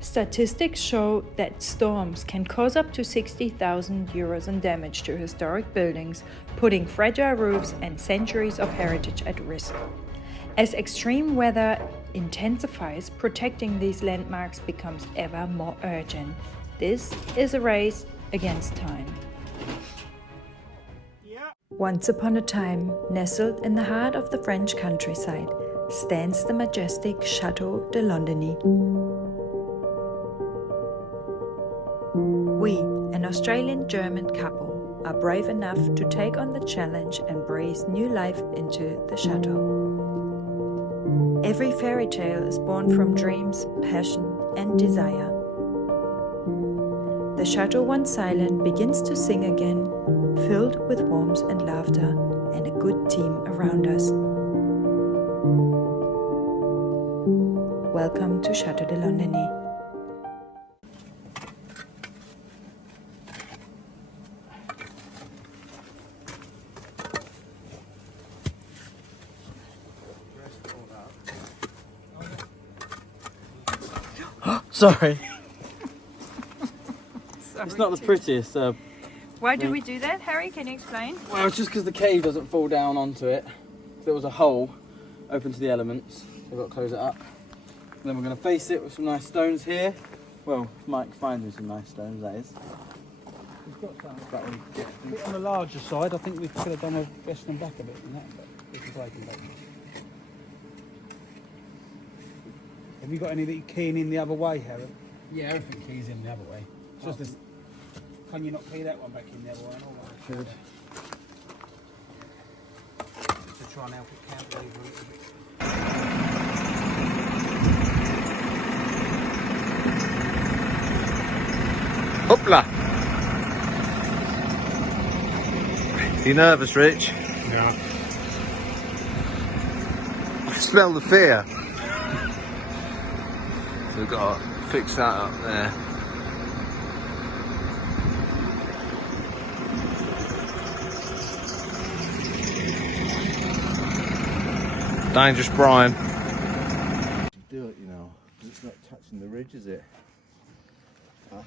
Statistics show that storms can cause up to 60,000 euros in damage to historic buildings, putting fragile roofs and centuries of heritage at risk. As extreme weather intensifies, protecting these landmarks becomes ever more urgent. This is a race against time. Once upon a time, nestled in the heart of the French countryside, stands the majestic Chateau de Londony. We, an Australian-German couple, are brave enough to take on the challenge and breathe new life into the chateau. Every fairy tale is born from dreams, passion, and desire. The chateau, once silent, begins to sing again, filled with warmth and laughter, and a good team around us. Welcome to Chateau de Londony. Sorry. It's not the prettiest. Why do we do that, Harry? Can you explain? Well, it's just because the cave doesn't fall down onto it. There was a hole open to the elements. So we've got to close it up. And then we're going to face it with some nice stones here. Well, Mike finds me some nice stones, that is. We've got some. A bit on the larger side, I think we could have done with resting back a bit in that, but this is breaking back. Have you got any that you're keying in the other way, Harry? Yeah, everything keys in the other way. It's just this. Can you not key that one back in the other way? Should. To try and help it cantilever a little bit. Hoopla! You nervous, Rich? No. I smell the fear. So we've got to fix that up there. Dangerous, Brian. Do it, you know, 'cause it's not touching the ridge, is it? Huh?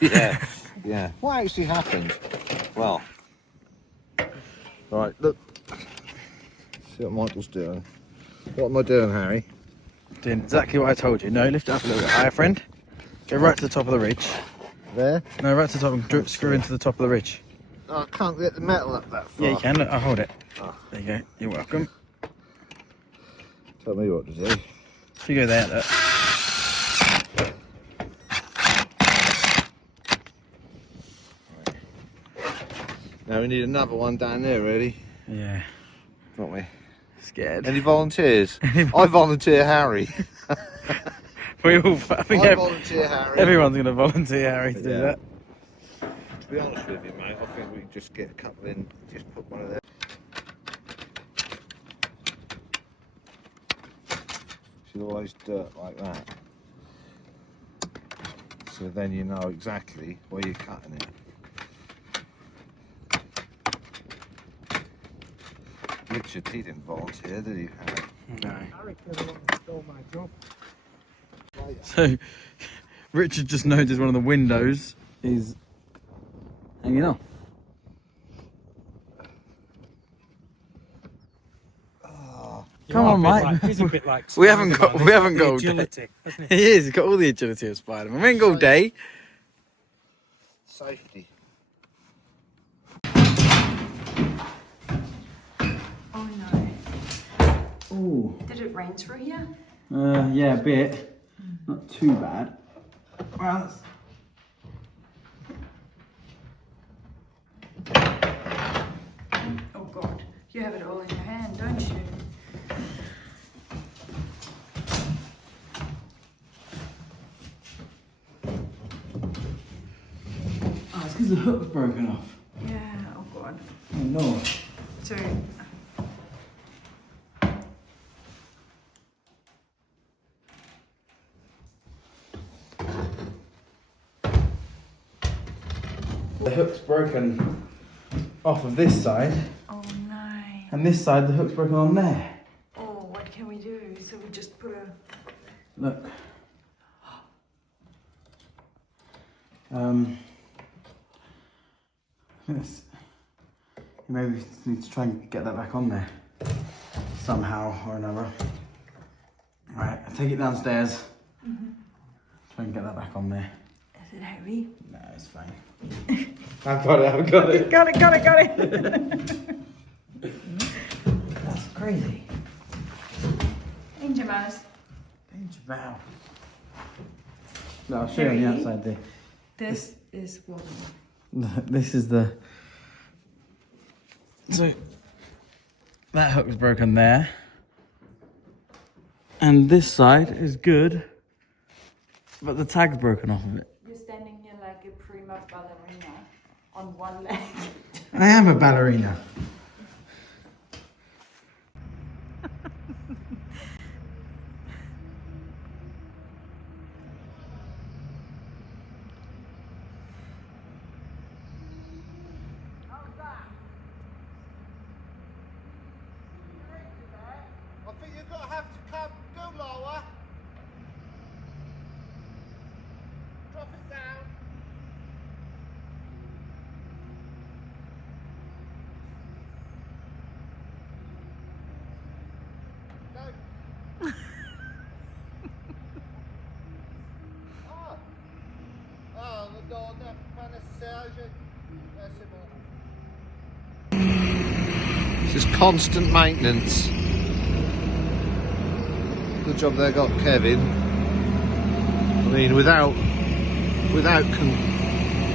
Yeah, yeah. What actually happened? Well, right, look. See what Michael's doing. What am I doing, Harry? Doing exactly what I told you. No, lift it up a little bit higher, friend. Go right to the top of the ridge. There? No, right to the top and screw into the top of the ridge. Oh, I can't get the metal up that far. Yeah, you can. Look, I'll hold it. Oh. There you go. You're welcome. Tell me what to do. If you go there, look. Now we need another one down there, really, Yeah. don't we? Scared. Any volunteers? I volunteer Harry. We all. I think I volunteer Harry. everyone's going to volunteer Harry to do Yeah. that. To be honest with you, mate, I think we can just get a couple in, just put one of them. See all those dirt like that. So then you know exactly where you're cutting it. Richard, he didn't volunteer, did he? No. Harry could have stole my job. So, Richard just noticed one of the windows is hanging off. Come on, mate. He's a bit like We haven't got all day. agility, hasn't he? He is. He's got all the agility of Spider-Man. We ain't got all day. Safety. Oh no. Oh. Did it rain through here? Yeah, a bit. Not too bad. Well, You have it all in your hand, don't you? Oh, it's because the hook's broken off. Yeah, oh god. Oh no. So, The hook's broken off of this side, oh no. and this side the hook's broken on there. Oh, what can we do? So we just put a... Look. Yes. Maybe we need to try and get that back on there somehow or another. Right, I'll take it downstairs. Try and get that back on there. Is it heavy? No, it's fine. I've got it. Got it. That's crazy. Danger mouse. Danger mouse. No, I'll show you on the outside there. This is what? This is the... So, that hook's broken there. And this side is good, but the tag's broken off of it. You're standing here like a prima ballerina on one leg. I am a ballerina. I think you're going to have to go lower. Drop it down. No. Oh, le dos n'est pas nécessaire. C'est bon. It's just constant maintenance. Good job they got Kevin. I mean, without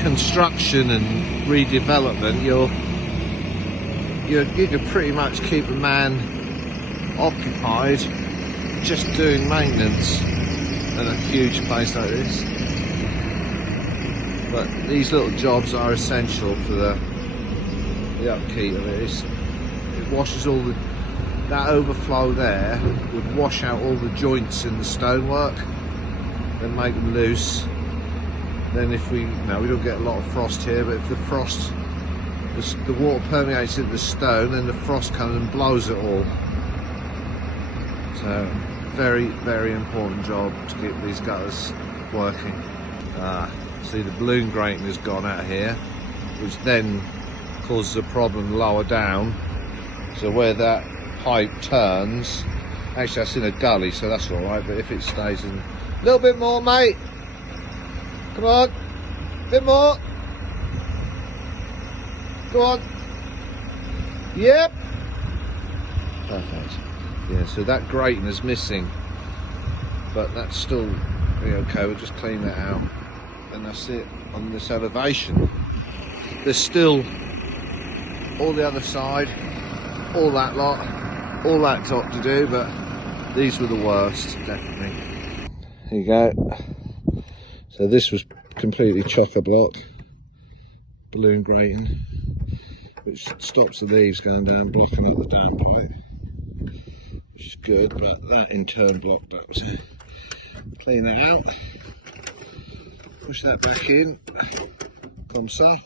construction and redevelopment, you could pretty much keep a man occupied just doing maintenance in a huge place like this. But these little jobs are essential for the upkeep of it. It washes all that overflow there would wash out all the joints in the stonework and make them loose. Then if we don't get a lot of frost here, but if the water permeates into the stone, then the frost comes and blows it all. So very, very important job to keep these gutters working. See, the balloon grating has gone out here, which then causes a problem lower down. So where that pipe turns, actually that's in a gully, so that's all right, but if it stays in... A little bit more, mate. Come on. A bit more. Go on. Yep. Perfect. Yeah, so that grating is missing, but that's still okay. We'll just clean that out, and that's it on this elevation. There's still all the other side, all that lot, all that top to do, but these were the worst, definitely. Here you go. So this was completely chock-a-block balloon grating, which stops the leaves going down, blocking up the damp of it, which is good, but that in turn blocked up. So clean that out, push that back in, comme ça.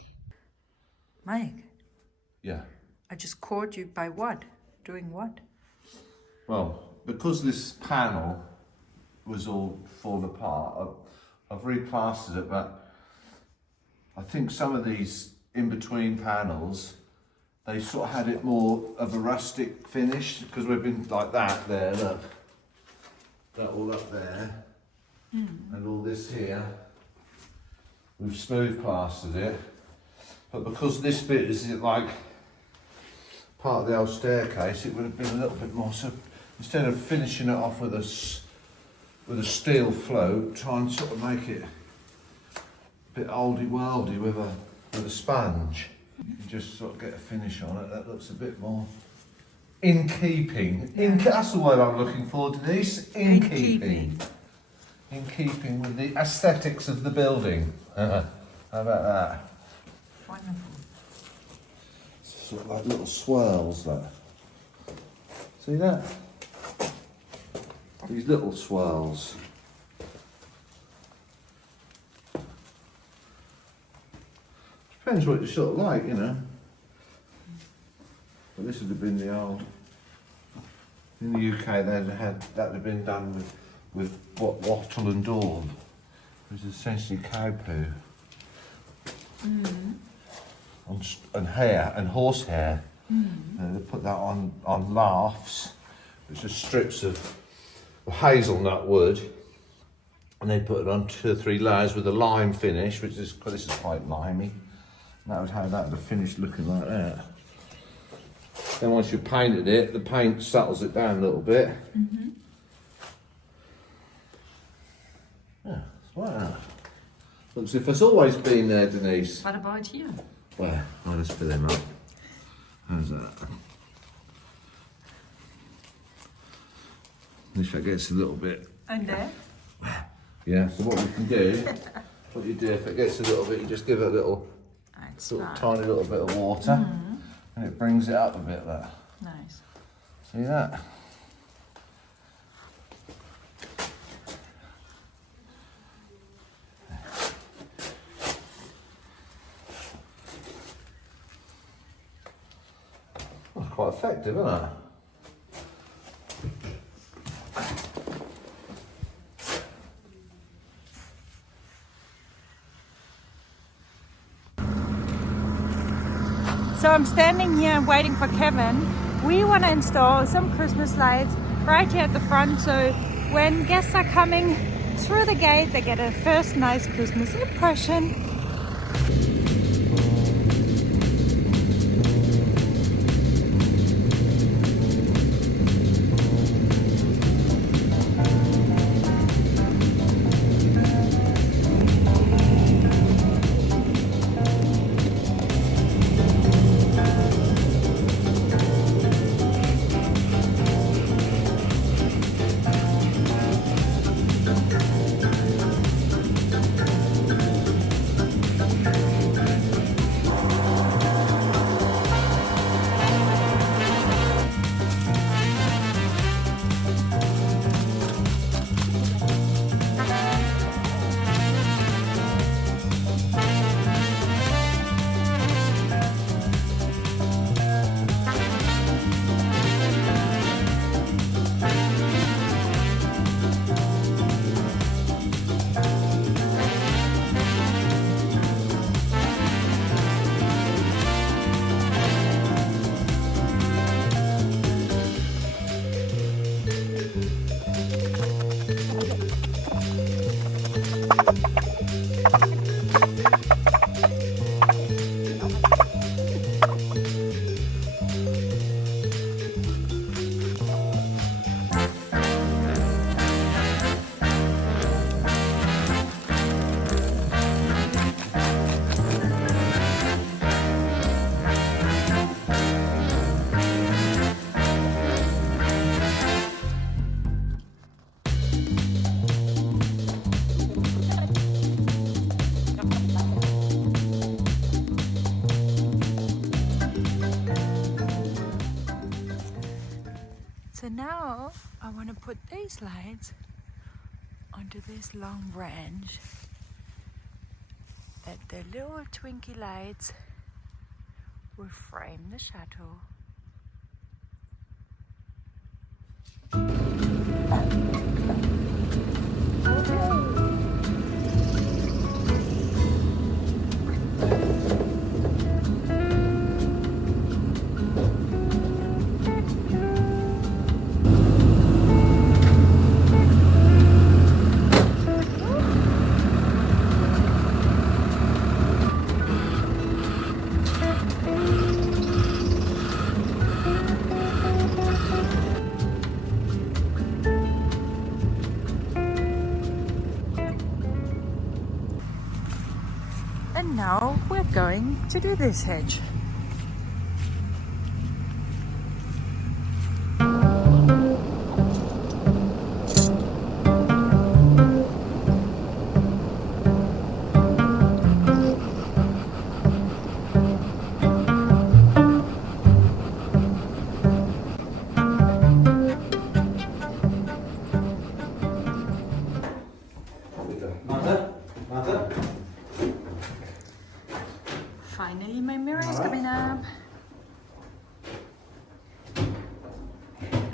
Mike, Yeah. I just caught you by what? Doing what? Well, because this panel was all fallen apart, I've replastered it, but I think some of these in-between panels, they sort of had it more of a rustic finish, because we've been like that there, look. That all up there, and all this here. We've smooth plastered it, but because this bit is like part of the old staircase, it would have been a little bit more. So instead of finishing it off with a steel float, try and sort of make it a bit oldie-worldy with a sponge. You can just sort of get a finish on it. That looks a bit more in keeping. That's the word I'm looking for, Denise. In keeping. In keeping with the aesthetics of the building. How about that? Wonderful. Sort of like little swirls there. See that? These little swirls. Depends what you sort of like, you know. But this would have been the old. In the UK, they'd had that would have been done with wattle and daub, which is essentially cow poo. And hair and horse hair. And they put that on laughs, which are strips of hazelnut wood, and they put it on 2 or 3 layers with a lime finish, which is this is quite limey. And that was how that would have finished looking like that. Then once you painted it, the paint settles it down a little bit. Yeah, it's like that. Looks as if it's always been there, Denise. What about here? Well, I'll just fill them up. How's that? If that gets a little bit. And there? Yeah, so what we can do, what you do if it gets a little bit, you just give it a little, tiny little bit of water, and it brings it up a bit there. Nice. See that? That's quite effective, isn't it? So I'm standing here and waiting for Kevin. We want to install some Christmas lights right here at the front, so when guests are coming through the gate, they get a first nice Christmas impression. So now I want to put these lights onto this long branch, that the little twinkly lights will frame the chateau. And now we're going to do this hedge.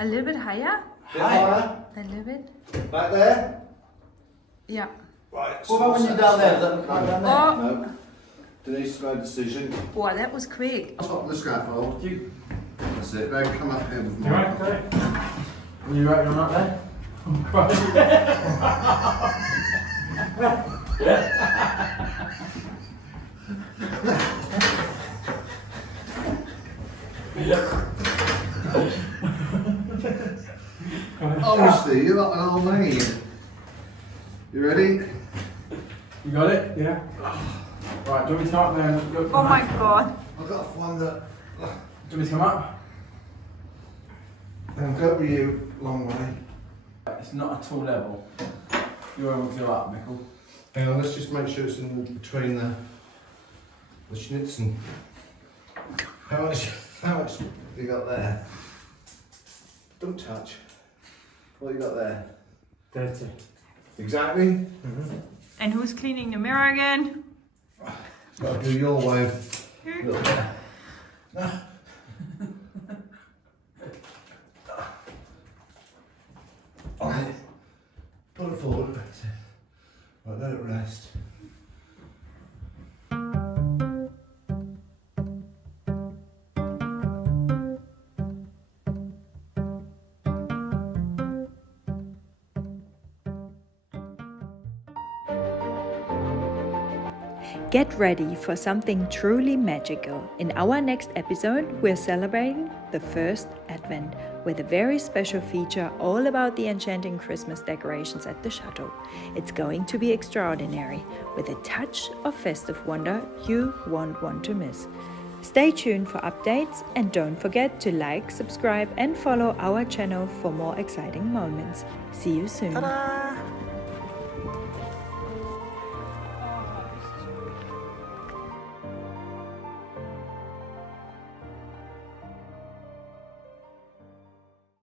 little bit higher. Bit higher. A little bit. Back there. Yeah. Right. What about when you're down there? Does that look like down there? Oh, No. Denise made a decision. wow, that was quick. Top of the scaffold. You, That's it. Now come up here with me. Right, got it. are you right on up there? Honestly, you're like an old maid. You ready? You got it? Yeah. Right, do you want me to come up there and look? Oh my god. I've got to find that. Do you want me to come up? I'll go with you a long way. It's not at all level. You're able to go up, Michael. Hang on, let's just make sure it's in between the schnitzen. How much you got there? Don't touch. What you got there? 30. Exactly? And who's cleaning the mirror again? Got to do your way. Little bit. Alright. Pull it forward. That's it. Right, let it rest. Get ready for something truly magical. In our next episode, we're celebrating the first Advent with a very special feature all about the enchanting Christmas decorations at the Chateau. It's going to be extraordinary, with a touch of festive wonder you won't want to miss. Stay tuned for updates and don't forget to like, subscribe and follow our channel for more exciting moments. See you soon. Ta-da!